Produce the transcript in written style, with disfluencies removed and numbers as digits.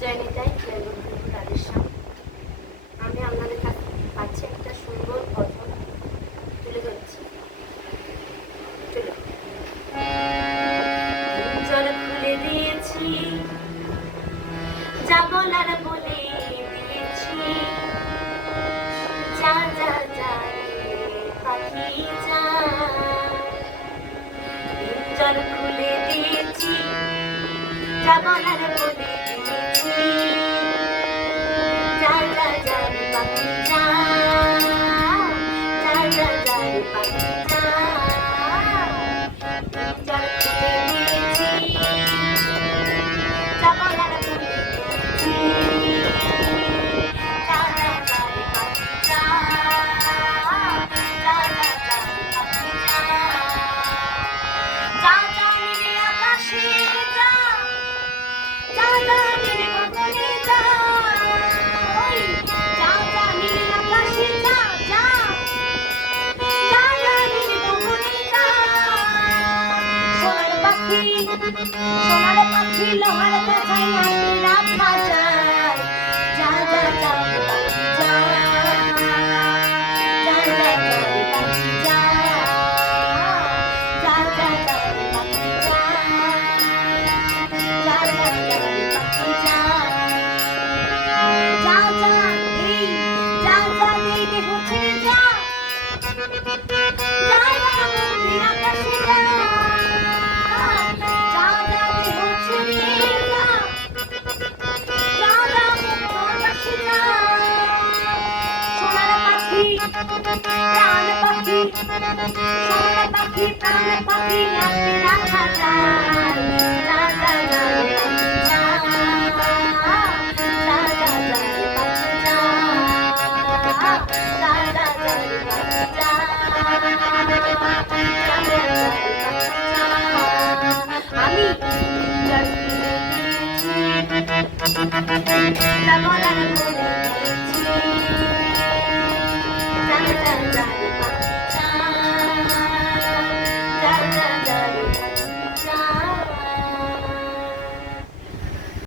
জয় নিতাই, জয় গুরু রাধেশ্যাম। আমি আপনাদের কাছে একটা সুন্দর ভজন তুলে ধরছি। জল খুলে দিয়েছি, যা বলার বলে দিয়েছি, যা যা যা পাখি যা। জল খুলে দিয়েছি, যা বলার বলে দিয়েছি, যা যা যা পাখি যা, যা যা যা পাখি যা। জল খুলে দিয়েছি, যা বলার বলে দিয়েছি, যা যা যা পাখি যা, যা যা যা পাখি যা। যা যা নীল আকাশে যা, যা যা নীল গগনে যা, ওই যা যা নীল আকাশে যা, যা যা যা নীল গগনে যা। সোনার পাখি, সোনার পাখি লোহার কাছাই আটকে রাখা যায়। যা যা যা পাখি যা, যা যা যা পাখি যা, যা যা যা পাখি যা, যা যা যা পাখি যা। যা যা এই, যা যা এই দেহ ছেড়ে যা, যা যা গভীর আকাশে যা, যা যা দেহ ছেড়ে যা, যা যা মুক্ত আকাশে যা। সোনার পাখি, প্রাণ পাখি, সোনার পাখি, প্রাণ পাখি আটকে রাখা যায়। যা যা যা পাখি যা, যা যা যা পাখি যা, যা যা যা পাখি যা, যা যা যা পাখি যা। আমি জল খুলে দিয়েছি, যা বলার বলে দিয়েছি, যা যা যা